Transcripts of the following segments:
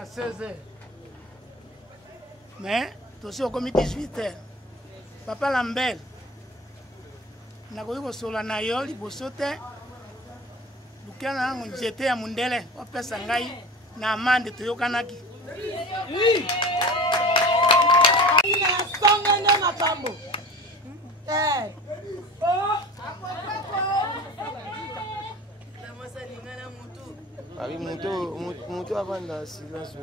à 16h. Mais, aussi au comité 18h. Papa Lambel, nakoki kosola na yo liboso te lukia na yango nzete ya mundele opesa ngai na amande toyokanaki. Abi mutu avanda silence.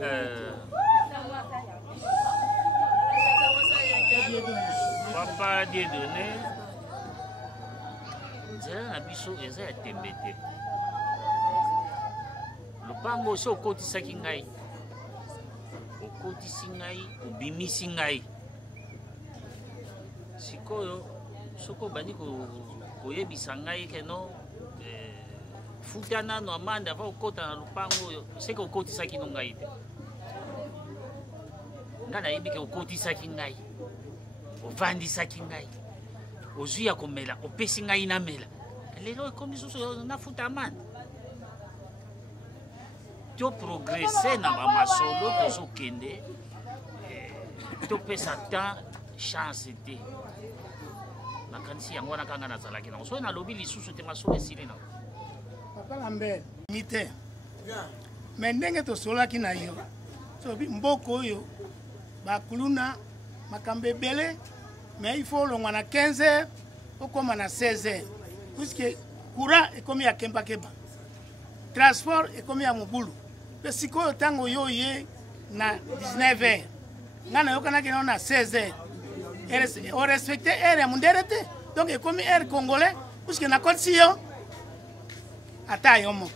Papa Dieudonné, nzela na biso eza ya tembe te. Lupango osi okotisaki ngai, okotisi ngai, obimisi ngai. Sikoyo soko obandi koyebisa ngai keno futa nano amande ava okota na lupango oyo seke okotisaki no ngai te. Nga nayebi ke okotisaki ngai, ovandisaki ngai, ozwi ya komela opesi ngai namela. Lelo ekomi susu nafuta amande. To progresse na bamasolo tozokende, topesa temps chance te. Nakanisi yango wana kanga nazalaki nango. Soki nalobi lisusu te masolo esili nango. Papa Lambert, mite. Mais ndenge tosolaki na yo. Sobi mboko oyo bakuluna makambe belé, mais il faut longwa na 15h okoma na 16h. Puisque courant ekomi ya kemba kemba. Transport ekomi ya mobulu. Pe sikoyo tango yo ye na 19h. Ngana yokana ki na 16h. On respecte air ya mundere te. Donc comme air congolais, parce que na konsiyo ata yomo.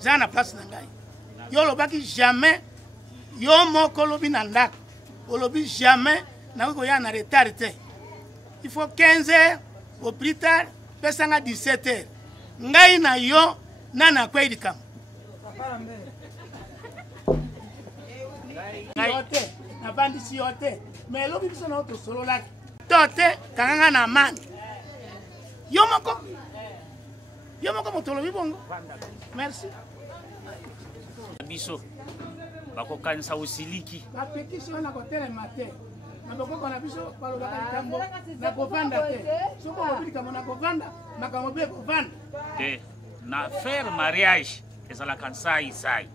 Zana place na ngai. Yo lobaki jamais yomo kolobi na ndako. Olobi jamais na ko ya na retard te. Il faut 15h au plus tard, pesanga 17h. Ngai na yo nana kwa idikam. Yote na bandi si yote. Mais lobi biso na auto solo la. Tote kanga na man. Yomoko motolobi bongo. Merci. Biso bako kanisa usiliki. La pétition na côté matin. Maboko kona biso balobaka likambo na kovanda te. Soko lobili kama na kovanda, makambo be kovanda. Te na faire mariage ezala kansa isai.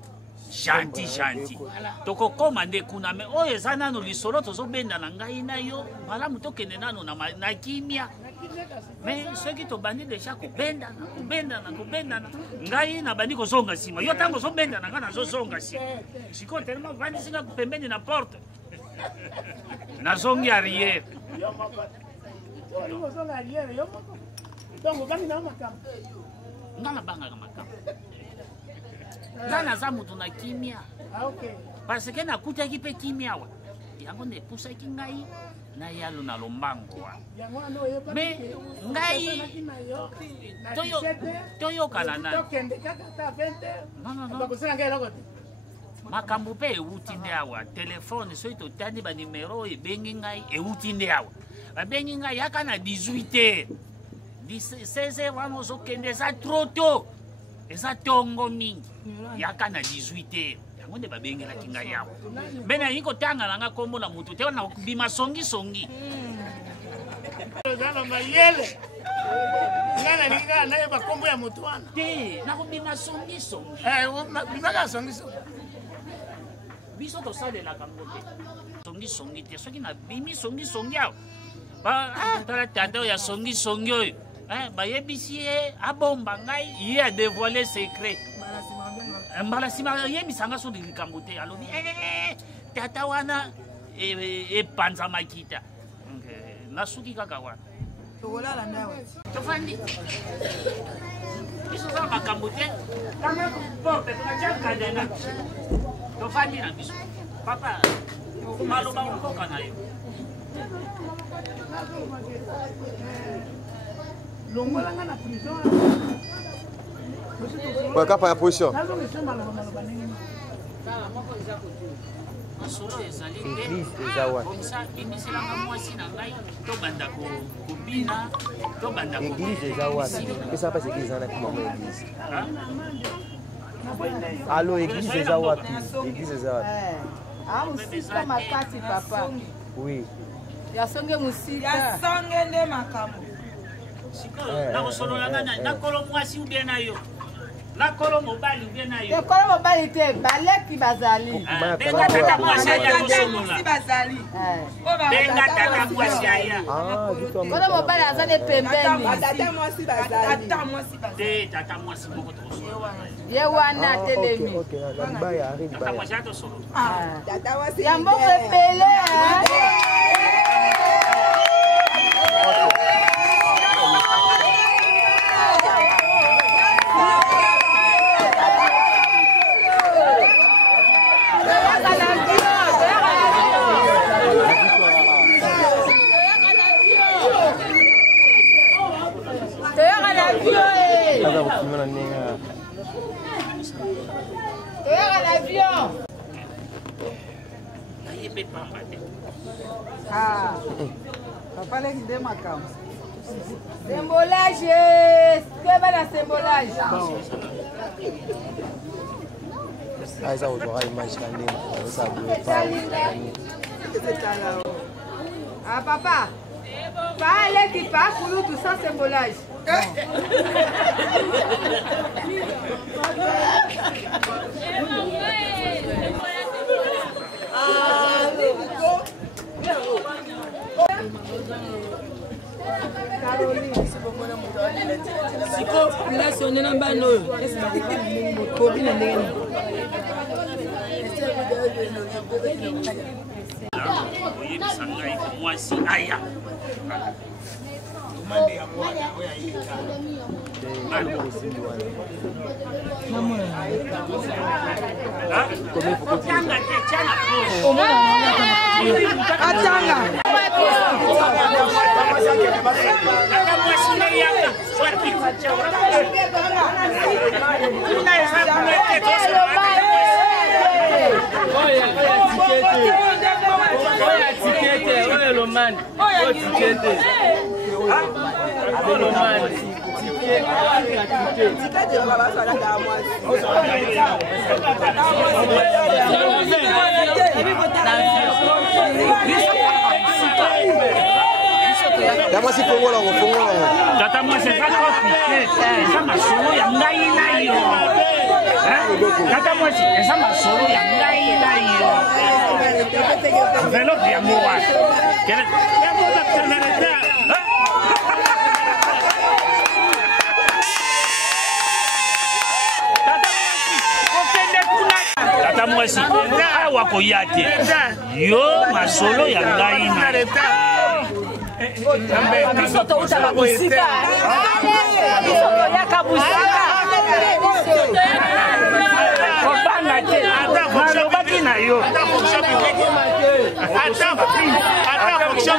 Gentil. Toko komande kuna me oyo ezana no lisolo tozobenda na ngai na yo, malamu tokende nano na kimia. Mais ceux qui tobandi déjà kobenda na ngai na bandi kozonga sima. Yo tango zobenda na ngana zozonga sima. Siko tellement vandi singa pembeni na porte. Na zongi arrière. Yo zonga arrière yo moko. Donc bandi na makambo. Ngana banga makambo. Ngana za mutu na kimia. Ah okay. Parce que na kutaki pe kimia wa. Yango ne pusaki ngai na yalo na lombango wa. Mais ngai toyo kala na. Non. Makambo pe euti nde awa. Telefone so itotandi ba numero ebengi ngai euti nde awa. Ba bengi ngai yaka na 18h. 16h wana ozokende za trop tôt. Eza tongo mingi. Yaka na 18h. Yango nde babengelaki ngai yawa. Bena yiko tanga nanga kombo na mutu te na bima songi. Zana mayele. Ngana ninga naye bakombo ya mutu wana. Te, na bima songi. Bima songi. Biso to salela kango te. Songi te. Soki na bimi songi awa. Tala tata ya songi oyo. Bayebisi ye abomba ngai ye a dévoilé secret. Mbalasima yebisanga so likambo te alobi tata wana epanza makita. Nasuki kaka wana. Tolala nawe. Tofandi. Biso za makambo te. Kama porte tunacha kadena. Tofandi na biso. Papa maloba ukoka nayo. Longolanga na prison. Kwa kapa ya position. Solo ezali te. Église ezawa. Komisa bimiselanga mwasi na ngai tobanda kobina tobanda Église ezawa. Pesa pas église na kuma église. Allo église ezawa. Église ezawa. Ah, musika makati papa. Oui. Ya songe musika. Ya songe nde makambo. Na kosolola na kolo mwasi ou bien na yo. Na kolo mobali bien na yo. Kolo mobali te baleki bazali. Benga tata mwasi ya kosolola. Bazali. Benga tata mwasi ya. Kolo mobali azane pembeni. Tata mwasi bazali. Te tata mwasi moko tosolola. Ye wana telemi. OK, la baya arrive Tata mwasi ya tosolola. Tata mwasi. Ya mboko pele. Ah, Papa leki nde makambo. Sembolage, que va la sembolage? Eza ozwa image kandi eza Ah papa, pas leki pas kulu tout ça sembolage. Siko place onena mbano oyo. Kopi na ndenge. oyebisa ngai mwasi aya Dama si fongola ngo. Tata moi c'est pas trop piqué. Ça m'a solo ya ngai na yo. Tata moi c'est ça m'a solo ya ngai na yo. Velo ya moa. Quelle Tata moi si awa ko yate. Yo masolo ya ngai na. Bisoto utala kusika. Bisoto yakabusika. Kobanga te. Malobaki na yo. Ata fonction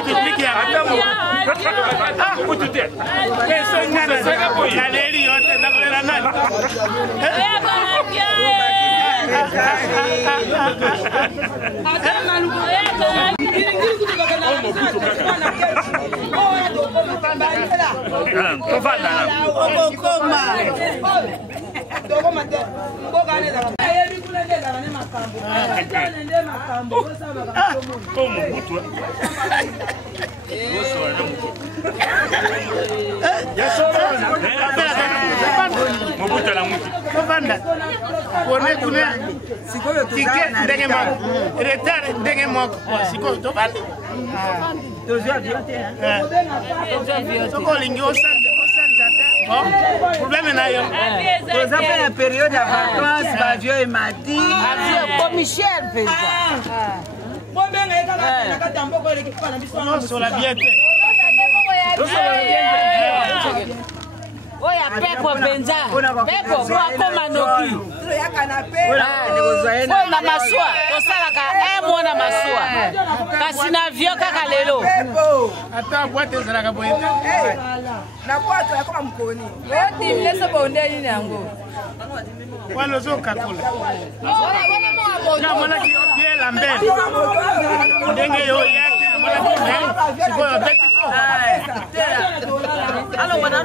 publique ya. Ah, kutute. Eso nyana saka boy. Na leli yote na kulela nani? Problème na yo. Nous avons une période de vacances, Bavio et Mati. Comme Michel fait ça. Sur la biette. Oya pepo benza. Pepo kwa koma noki. Na maswa. Osalaka mwana maswa. Kasi na vio kaka lelo. Ata boîte ezalaka boye. Na boîte yakoma mkoni. Oti mleso bonde nini yango. Wano zo kakula. Na mwana ki bien la mbele. Ndenge yo yake mwana ki siko beti fo. Alo mwana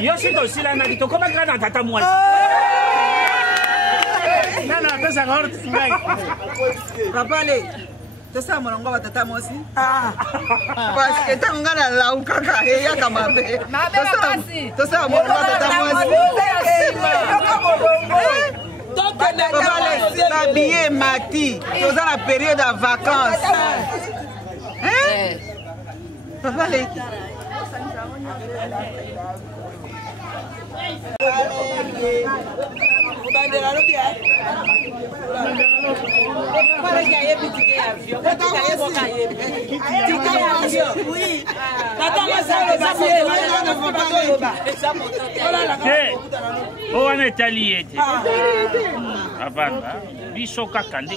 Yo sito sila na dito ko magana tata mo. Nana pesa gordo ngai. Papale. Tosa molongo wa tata mosi. Parce que tanga na lau kaka ya kamabe. Tosa molongo wa tata mosi. Babie Mati, toza na période de vacances. Hein? Papa les. Bandera lo bien. owana etali ye te avanda biso kaka nde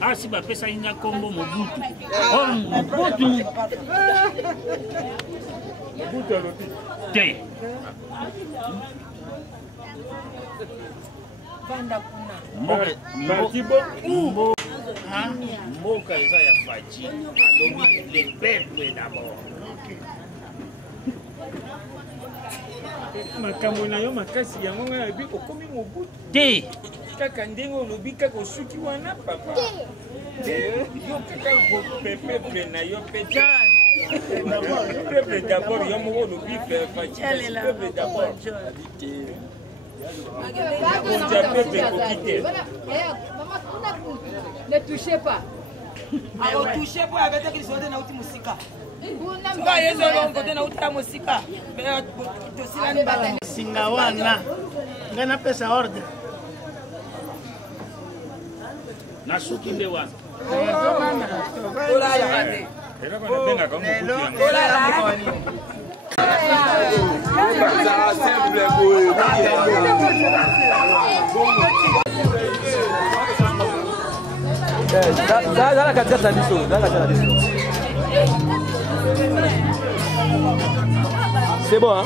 asi bapesaki nga nkombo Mobutu te mboka eza ya faci alobi le peuple d'abord makambo na yo makasi yango ngai abi okomi Mobutu te kaka ndenge olobi kaka osuki wana papa yo kaka peuple na yo mpe te peuple d'abord yo moko olobi faci peuple d'abord Ne touchez pas. touchez pas avec qui sont dans outil musika. Singa wana ngai napesa ordre nasuki nde wana C'est bon, hein?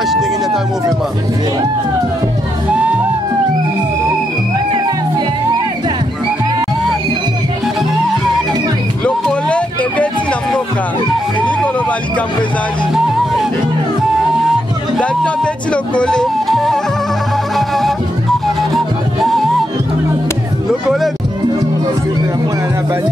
image ndenge nini ata mouvement. Lokole ebeti na mboka elikolo balikambo ezali data beti lokole lokole mwana na bali